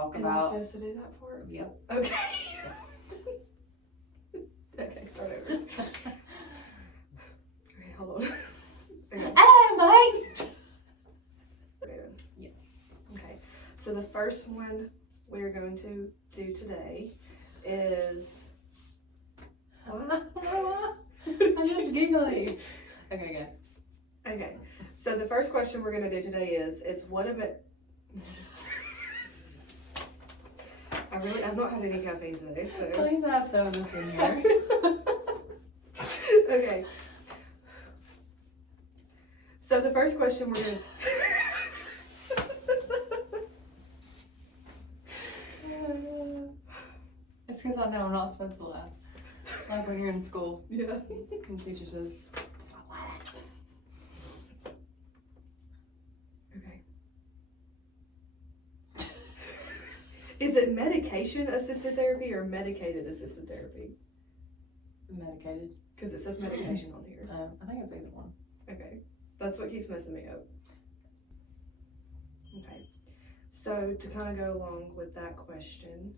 talk Am about. I supposed to do that for? Yep. Okay. Okay, start over. Okay, hold on. Okay. Oh, mate. Yes. Okay, so the first one we're going to do today is. What? I'm just giggling. Okay, go. Okay, so the first question we're going to do today is what about. I've not had any caffeine today, so. Please have some of this in here. Okay. So the first question we're going to. It's because I know I'm not supposed to laugh. Like when you're in school. Yeah. And the teacher says, stop laughing. Okay. Is it medication assisted therapy or medicated assisted therapy? Medicated. Because it says medication on here. I think it's either one. Okay. That's what keeps messing me up. Okay. So to kind of go along with that question,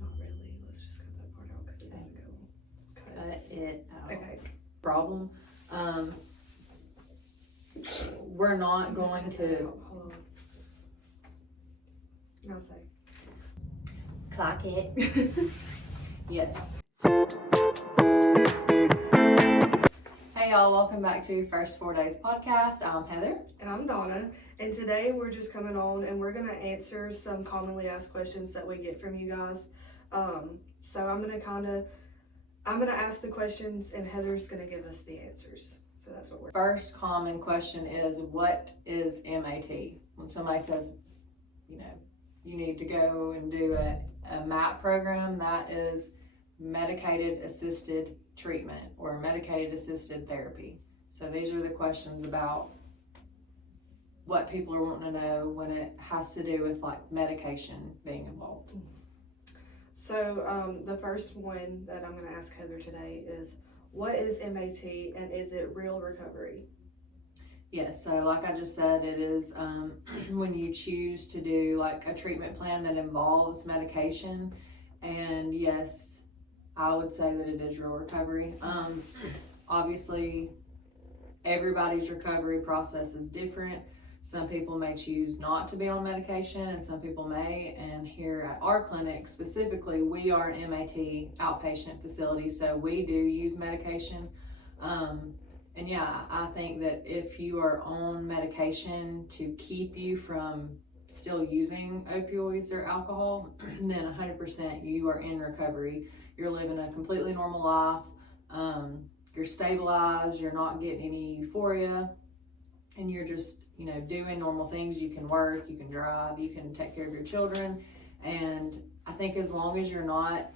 not really. Let's just cut that part out because it doesn't go. Cut it out. Okay. Problem. We're not going to. Hold on. Now say. Clock it. Yes. Hey y'all, welcome back to First 4 Days podcast. I'm Heather. And I'm Donna, and today we're just coming on and we're going to answer some commonly asked questions that we get from you guys. So I'm going to ask the questions and Heather's going to give us the answers. So that's what we're. First common question is, what is MAT? When somebody says, you need to go and do a MAT program, that is medicated assisted treatment or medicated assisted therapy. So these are the questions about what people are wanting to know when it has to do with like medication being involved. So the first one that I'm going to ask Heather today is, what is MAT and is it real recovery? Yes, so like I just said, it is when you choose to do like a treatment plan that involves medication, and yes, I would say that it is real recovery. Obviously, everybody's recovery process is different. Some people may choose not to be on medication and some people may, and here at our clinic specifically, we are an MAT outpatient facility, so we do use medication. And yeah, I think that if you are on medication to keep you from still using opioids or alcohol, then 100% you are in recovery. You're living a completely normal life. You're stabilized, you're not getting any euphoria, and you're just, doing normal things. You can work, you can drive, you can take care of your children. And I think as long as you're not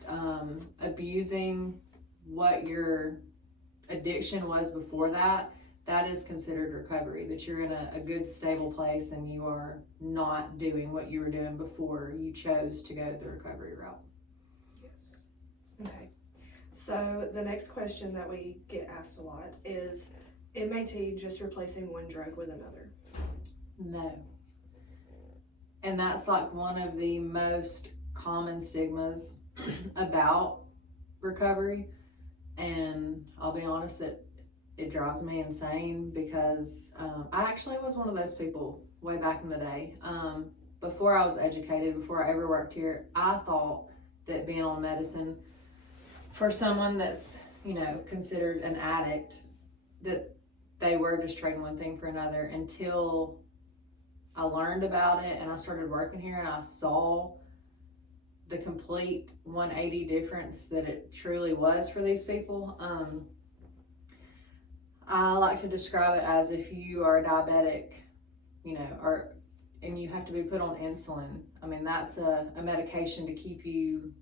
abusing what your addiction was before that, that is considered recovery, that you're in a good stable place and you are not doing what you were doing before you chose to go the recovery route. Yes. Okay. So the next question that we get asked a lot is, MAT just replacing one drug with another? No. And that's like one of the most common stigmas about recovery. And I'll be honest, it drives me insane because I actually was one of those people way back in the day. Before I was educated, before I ever worked here, I thought that being on medicine for someone that's, considered an addict, that they were just trading one thing for another, until I learned about it and I started working here and I saw the complete 180 difference that it truly was for these people. I like to describe it as if you are a diabetic, and you have to be put on insulin. I mean, that's a medication to keep you,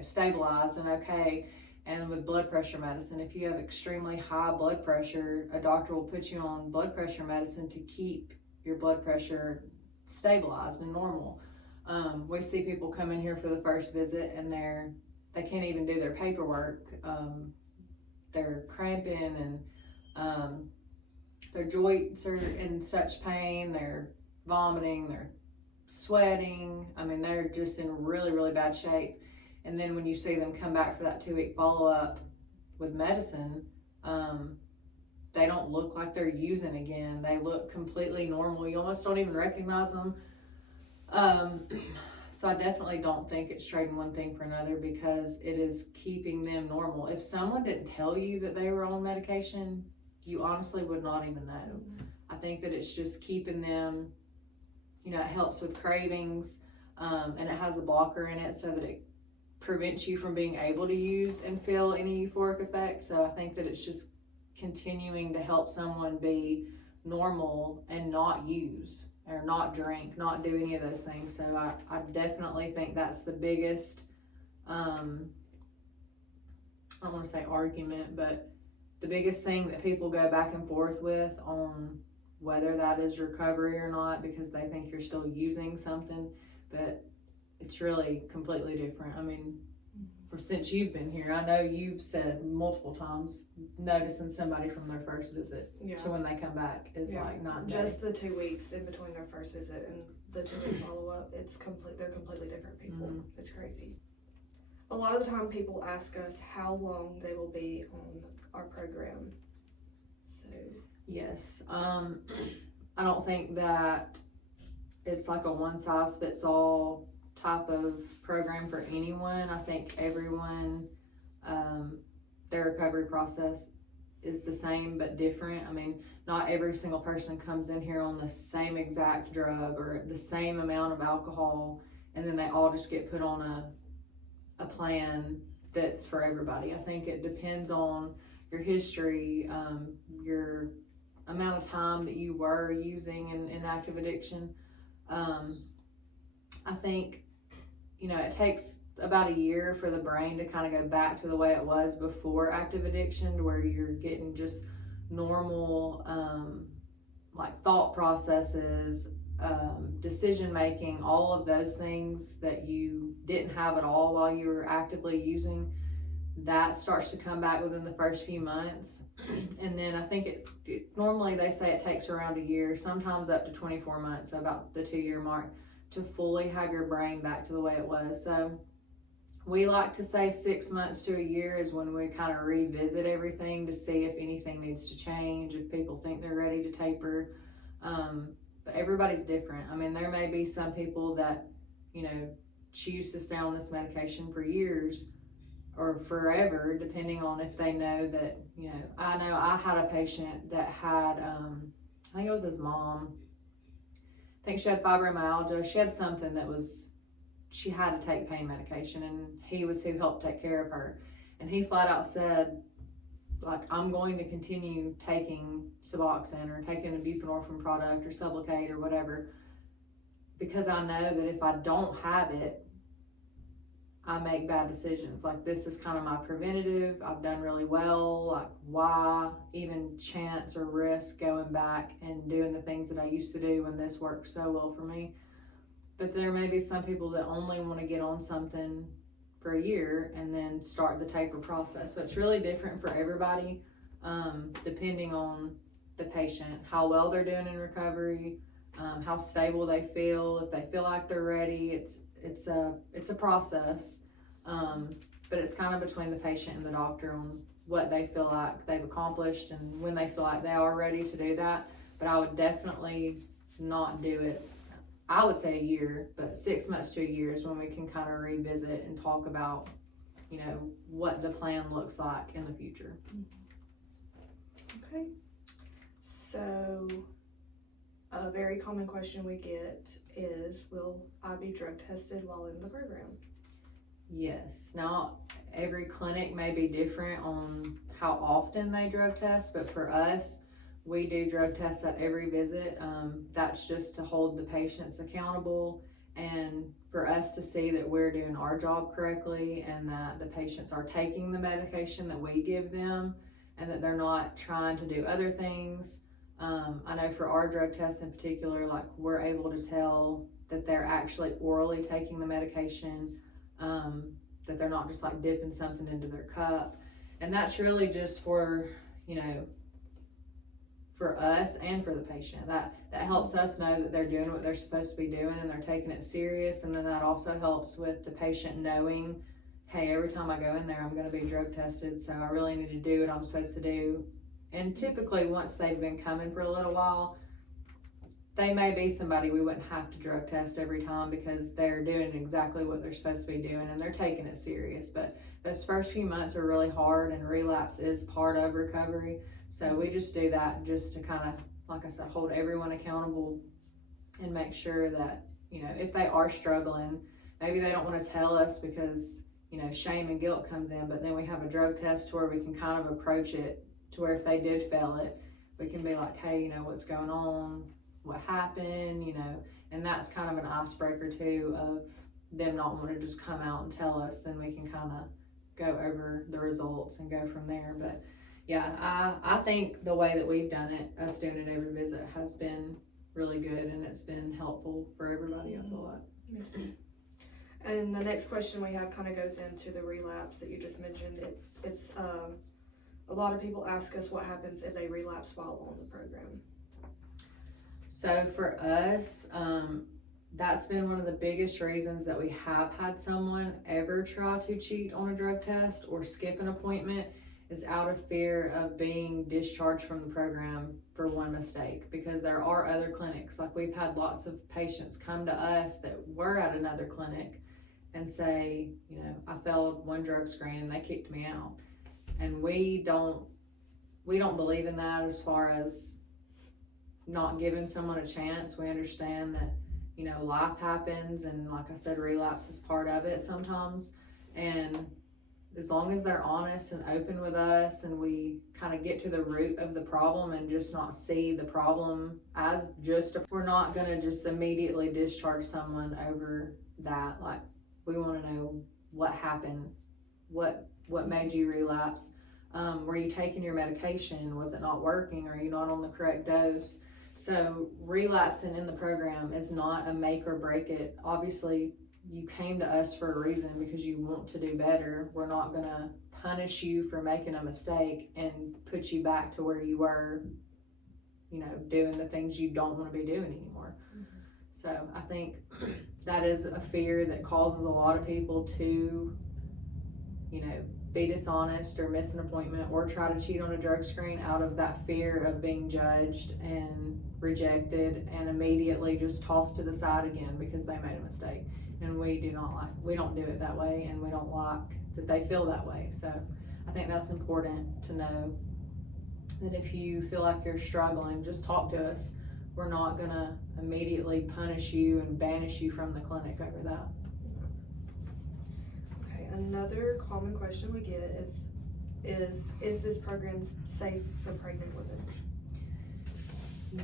stabilized and okay. And with blood pressure medicine, if you have extremely high blood pressure, a doctor will put you on blood pressure medicine to keep your blood pressure stabilized and normal. We see people come in here for the first visit and they can't even do their paperwork. They're cramping and their joints are in such pain. They're vomiting. They're sweating. I mean, they're just in really, really bad shape. And then when you see them come back for that 2-week follow-up with medicine, they don't look like they're using again. They look completely normal. You almost don't even recognize them. So I definitely don't think it's trading one thing for another, because it is keeping them normal. If someone didn't tell you that they were on medication, you honestly would not even know. I think that it's just keeping them, you know, it helps with cravings, and it has a blocker in it so that it prevents you from being able to use and feel any euphoric effect. So I think that it's just continuing to help someone be normal and not use or not drink, not do any of those things. So I definitely think that's the biggest, I don't want to say argument, but the biggest thing that people go back and forth with on whether that is recovery or not, because they think you're still using something, but it's really completely different. I mean, since you've been here, I know you've said multiple times noticing somebody from their first visit to when they come back is like night and day. Just the 2 weeks in between their first visit and the 2-week follow-up, they're completely different people. It's crazy. A lot of the time people ask us how long they will be on our program. So yes, I don't think that it's like a one-size-fits-all type of program for anyone. I think everyone, their recovery process is the same but different. I mean, not every single person comes in here on the same exact drug or the same amount of alcohol, and then they all just get put on a plan that's for everybody. I think it depends on your history, your amount of time that you were using in active addiction. I think, you know, it takes about a year for the brain to kind of go back to the way it was before active addiction, to where you're getting just normal, like thought processes, decision making, all of those things that you didn't have at all while you were actively using. That starts to come back within the first few months. And then I think it normally they say it takes around a year, sometimes up to 24 months, so about the 2-year mark, to fully have your brain back to the way it was. So we like to say 6 months to a year is when we kind of revisit everything to see if anything needs to change, if people think they're ready to taper. But everybody's different. I mean, there may be some people that, you know, choose to stay on this medication for years or forever, depending on if they know that, you know I had a patient that had, I think it was his mom. I think she had fibromyalgia. She had something that was, she had to take pain medication, and he was who helped take care of her. And he flat out said, like, I'm going to continue taking Suboxone or taking a buprenorphine product or Sublocade or whatever, because I know that if I don't have it, I make bad decisions. Like, this is kind of my preventative. I've done really well. Like, why even chance or risk going back and doing the things that I used to do when this worked so well for me? But there may be some people that only want to get on something for a year and then start the taper process. So it's really different for everybody, depending on the patient, how well they're doing in recovery, how stable they feel, if they feel like they're ready. It's a process, but it's kind of between the patient and the doctor on what they feel like they've accomplished and when they feel like they are ready to do that. But I would definitely not do it, I would say a year, but 6 months to a year is when we can kind of revisit and talk about, you know, what the plan looks like in the future. Okay, so a very common question we get is, will I be drug tested while in the program? Yes. Now, every clinic may be different on how often they drug test, but for us, we do drug tests at every visit. That's just to hold the patients accountable and for us to see that we're doing our job correctly and that the patients are taking the medication that we give them and that they're not trying to do other things. I know for our drug tests in particular, like, we're able to tell that they're actually orally taking the medication, that they're not just like dipping something into their cup. And that's really just for, you know, for us and for the patient. That helps us know that they're doing what they're supposed to be doing and they're taking it serious. And then that also helps with the patient knowing, hey, every time I go in there, I'm going to be drug tested, so I really need to do what I'm supposed to do. And typically, once they've been coming for a little while, they may be somebody we wouldn't have to drug test every time because they're doing exactly what they're supposed to be doing and they're taking it serious. But those first few months are really hard, and relapse is part of recovery. So we just do that just to kind of, like I said, hold everyone accountable and make sure that, you know, if they are struggling, maybe they don't want to tell us because, you know, shame and guilt comes in, but then we have a drug test to where we can kind of approach it to where if they did fail it, we can be like, hey, you know, what's going on? What happened? You know, and that's kind of an icebreaker too of them not wanting to just come out and tell us. Then we can kind of go over the results and go from there. But yeah, I think the way that we've done it, us doing it every visit, has been really good, and it's been helpful for everybody, I feel like. And the next question we have kind of goes into the relapse that you just mentioned. It's a lot of people ask us what happens if they relapse while on the program. So for us, that's been one of the biggest reasons that we have had someone ever try to cheat on a drug test or skip an appointment, is out of fear of being discharged from the program for one mistake. Because there are other clinics, like we've had lots of patients come to us that were at another clinic and say, you know, I failed one drug screen and they kicked me out. And we don't believe in that as far as not giving someone a chance. We understand that, you know, life happens, and like I said, relapse is part of it sometimes. And as long as they're honest and open with us and we kind of get to the root of the problem and just not see the problem as we're not going to just immediately discharge someone over that. Like, we want to know what happened, what made you relapse. Were you taking your medication? Was it not working? Are you not on the correct dose? So relapsing in the program is not a make or break it. Obviously, you came to us for a reason because you want to do better. We're not going to punish you for making a mistake and put you back to where you were, you know, doing the things you don't want to be doing anymore. Mm-hmm. So I think that is a fear that causes a lot of people to, you know, be dishonest or miss an appointment or try to cheat on a drug screen out of that fear of being judged and rejected and immediately just tossed to the side again because they made a mistake. And we don't do it that way, and we don't like that they feel that way. So I think that's important to know, that if you feel like you're struggling, just talk to us. We're not gonna immediately punish you and banish you from the clinic over that. Okay, another common question we get is this program safe for pregnant women?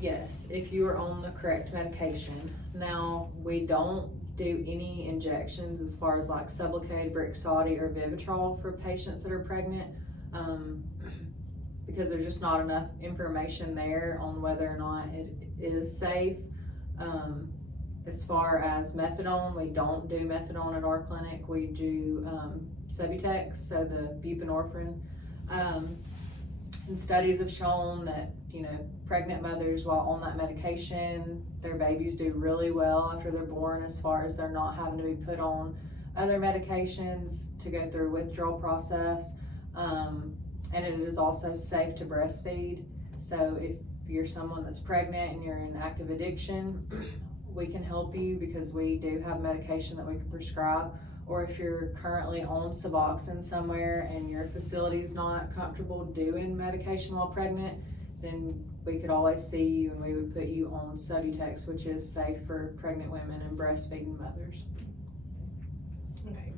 Yes, if you are on the correct medication. Now, we don't do any injections as far as like Sublocade, Brixadi, or Vivitrol for patients that are pregnant, because there's just not enough information there on whether or not it is safe. As far as methadone, we don't do methadone at our clinic. We do Subutex, so the buprenorphine. And studies have shown that, you know, pregnant mothers, while on that medication, their babies do really well after they're born, as far as they're not having to be put on other medications to go through a withdrawal process. And it is also safe to breastfeed. So if you're someone that's pregnant and you're in active addiction, we can help you because we do have medication that we can prescribe. Or if you're currently on Suboxone somewhere and your facility is not comfortable doing medication while pregnant, then we could always see you and we would put you on Subutex, which is safe for pregnant women and breastfeeding mothers. Okay.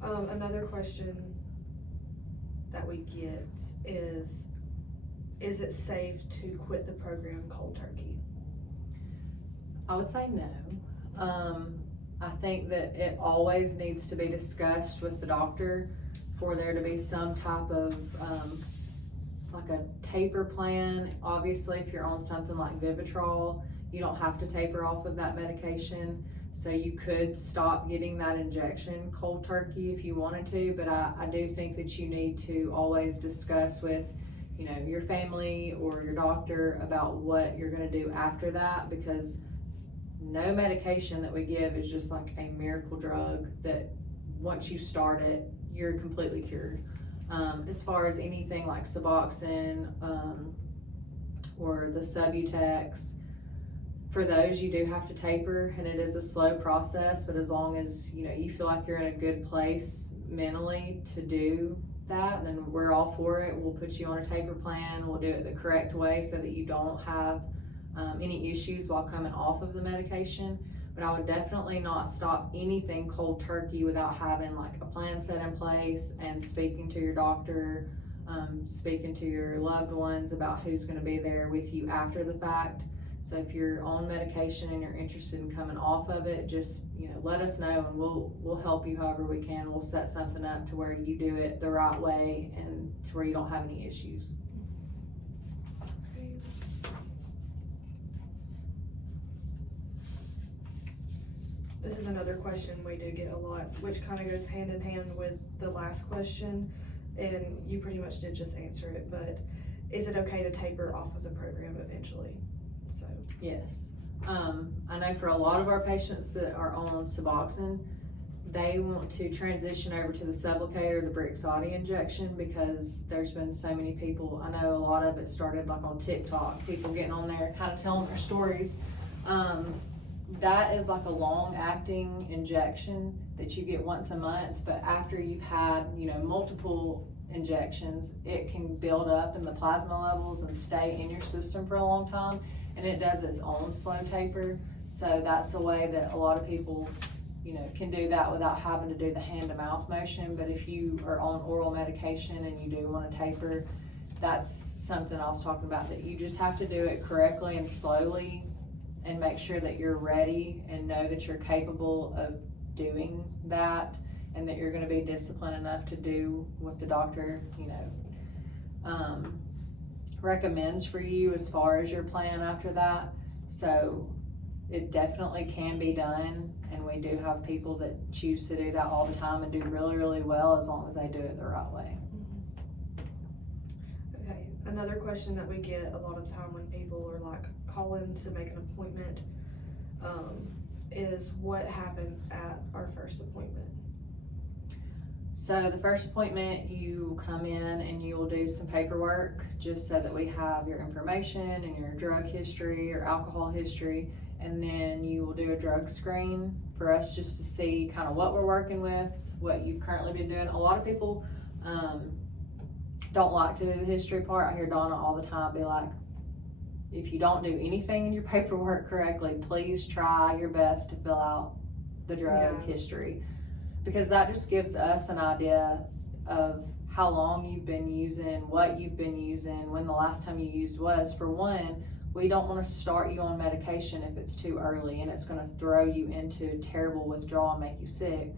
Another question that we get is it safe to quit the program cold turkey? I would say no. I think that it always needs to be discussed with the doctor for there to be some type of like a taper plan. Obviously, if you're on something like Vivitrol, you don't have to taper off of that medication. So you could stop getting that injection cold turkey if you wanted to, but I do think that you need to always discuss with, you know, your family or your doctor about what you're gonna do after that, because no medication that we give is just like a miracle drug that once you start it, you're completely cured. As far as anything like Suboxone, or the Subutex, for those you do have to taper, and it is a slow process, but as long as, you know, you feel like you're in a good place mentally to do that, then we're all for it. We'll put you on a taper plan. We'll do it the correct way so that you don't have any issues while coming off of the medication. But I would definitely not stop anything cold turkey without having like a plan set in place and speaking to your doctor, speaking to your loved ones about who's going to be there with you after the fact. So if you're on medication and you're interested in coming off of it, just, you know, let us know, and we'll help you however we can. We'll set something up to where you do it the right way and to where you don't have any issues. This is another question we do get a lot, which kind of goes hand in hand with the last question, and you pretty much did just answer it, but is it okay to taper off of the program eventually? So Yes. I know for a lot of our patients that are on Suboxone, they want to transition over to the Sublocade or the Brixadi injection, because there's been so many people, I know a lot of it started like on TikTok, people getting on there kind of telling their stories. That is like a long acting injection that you get once a month, but after you've had, you know, multiple injections, it can build up in the plasma levels and stay in your system for a long time, and it does its own slow taper. So that's a way that a lot of people, you know, can do that without having to do the hand to mouth motion. But if you are on oral medication and you do want to taper, that's something I was talking about, that you just have to do it correctly and slowly, and make sure that you're ready and know that you're capable of doing that, and that you're going to be disciplined enough to do what the doctor, you know, recommends for you as far as your plan after that. So it definitely can be done, and we do have people that choose to do that all the time and do really, really well, as long as they do it the right way. Okay, another question that we get a lot of time when people are like calling to make an appointment, is what happens at our first appointment? So the first appointment, you come in and you will do some paperwork, just so that we have your information and your drug history, your alcohol history, and then you will do a drug screen for us, just to see kind of what we're working with, what you've currently been doing. A lot of people don't like to do the history part. I hear Donna all the time be like, if you don't do anything in your paperwork correctly, please try your best to fill out the drug history, because that just gives us an idea of how long you've been using, what you've been using, when the last time you used was. For one, we don't want to start you on medication if it's too early and it's going to throw you into terrible withdrawal and make you sick.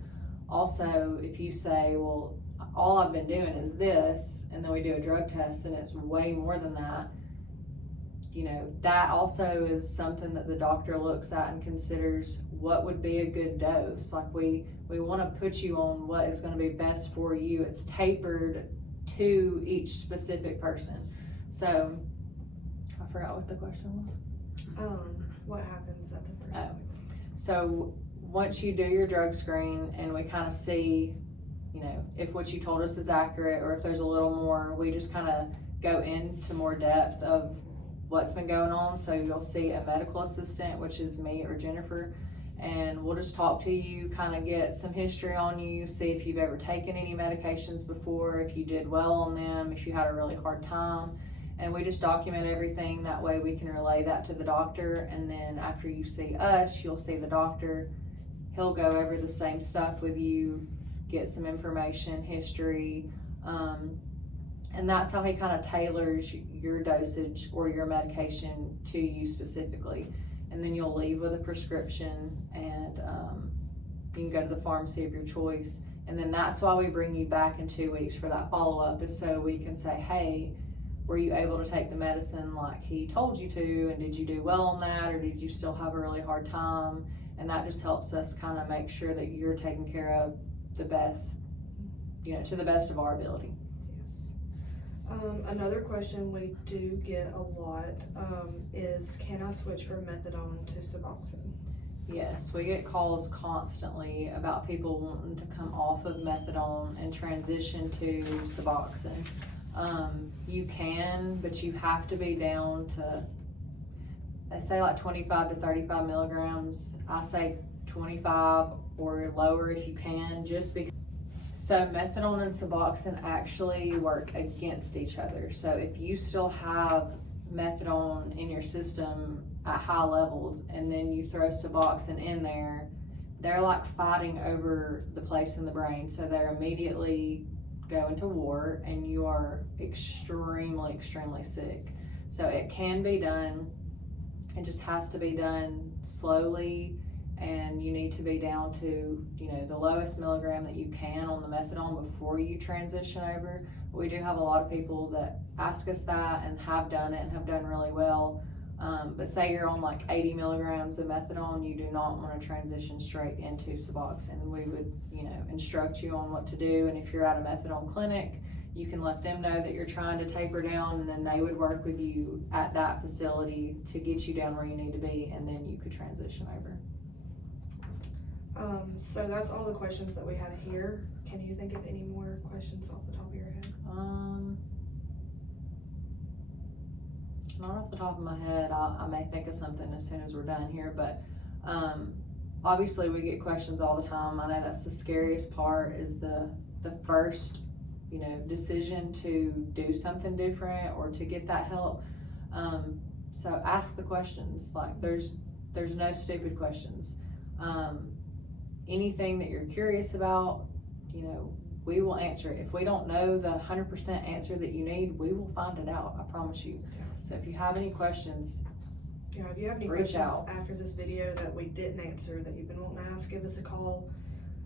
Also, if you say, well, all I've been doing is this, and then we do a drug test and it's way more than that, you know, that also is something that the doctor looks at and considers what would be a good dose. Like we want to put you on what is going to be best for you. It's tapered to each specific person. So I forgot what the question was. What happens at the first appointment? So once you do your drug screen and we kind of see, you know, if what you told us is accurate or if there's a little more, we just kind of go into more depth of what's been going on. So you'll see a medical assistant, which is me or Jennifer, and we'll just talk to you, kind of get some history on you, see if you've ever taken any medications before, if you did well on them, if you had a really hard time, and we just document everything. That way we can relay that to the doctor, and then after you see us, you'll see the doctor. He'll go over the same stuff with you, get some information, history, and that's how he kind of tailors your dosage or your medication to you specifically. And then you'll leave with a prescription, and you can go to the pharmacy of your choice. And then that's why we bring you back in 2 weeks for that follow-up, is so we can say, hey, were you able to take the medicine like he told you to, and did you do well on that, or did you still have a really hard time? And that just helps us kind of make sure that you're taken care of the best, you know, to the best of our ability. Yes. Another question we do get a lot is, can I switch from methadone to Suboxone? Yes, we get calls constantly about people wanting to come off of methadone and transition to Suboxone. You can, but you have to be down to, they say like 25 to 35 milligrams. I say 25 or lower if you can, just because. So methadone and Suboxone actually work against each other. So if you still have methadone in your system at high levels and then you throw Suboxone in there, they're like fighting over the place in the brain. So they're immediately go into war and you are extremely, extremely sick. So it can be done. It just has to be done slowly, and you need to be down to, the lowest milligram that you can on the methadone before you transition over. We do have a lot of people that ask us that and have done it and have done really well. But say you're on like 80 milligrams of methadone, you do not want to transition straight into Suboxone. We would, instruct you on what to do. And if you're at a methadone clinic, you can let them know that you're trying to taper down, and then they would work with you at that facility to get you down where you need to be, and then you could transition over. So that's all the questions that we had here. Can you think of any more questions off the top of your head? Not off the top of my head. I may think of something as soon as we're done here, but obviously we get questions all the time. I know that's the scariest part, is the first, decision to do something different or to get that help. So ask the questions. Like there's no stupid questions. Anything that you're curious about, we will answer it. If we don't know the 100% answer that you need, we will find it out. I promise you. Yeah. So if you have any questions, if you have any reach questions out after this video that we didn't answer that you've been wanting to ask, give us a call,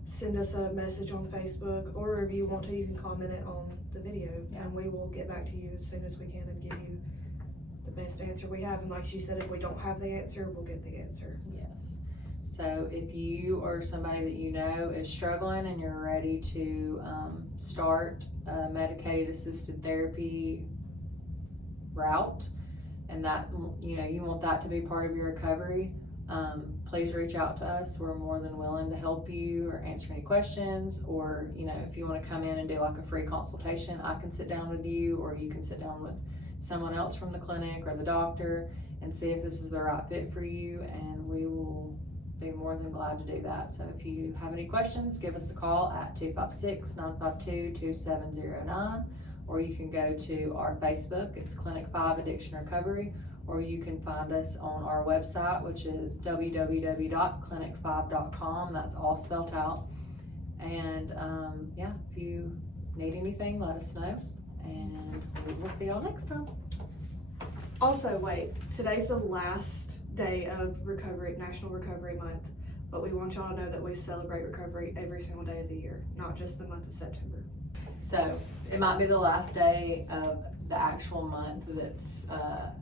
send us a message on Facebook, or if you want to, you can comment it on the video, and we will get back to you as soon as we can and give you the best answer we have. And like she said, if we don't have the answer, we'll get the answer. Yes. So if you or somebody that you know is struggling and you're ready to start a medicated assisted therapy route, and that, you want that to be part of your recovery, please reach out to us. We're more than willing to help you or answer any questions, or, if you want to come in and do like a free consultation, I can sit down with you, or you can sit down with someone else from the clinic or the doctor and see if this is the right fit for you, and we will be more than glad to do that. So if you have any questions, give us a call at 256-952-2709, or you can go to our Facebook. It's Clinic 5 Addiction Recovery, or you can find us on our website, which is www.clinic5.com. That's all spelled out. And if you need anything, let us know, and we will see y'all next time. Also, wait, today's the last day of National Recovery Month, but we want y'all to know that we celebrate recovery every single day of the year, not just the month of September. So it might be the last day of the actual month that's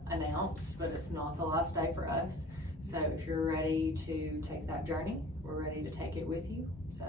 announced, but it's not the last day for us. So if you're ready to take that journey, we're ready to take it with you. So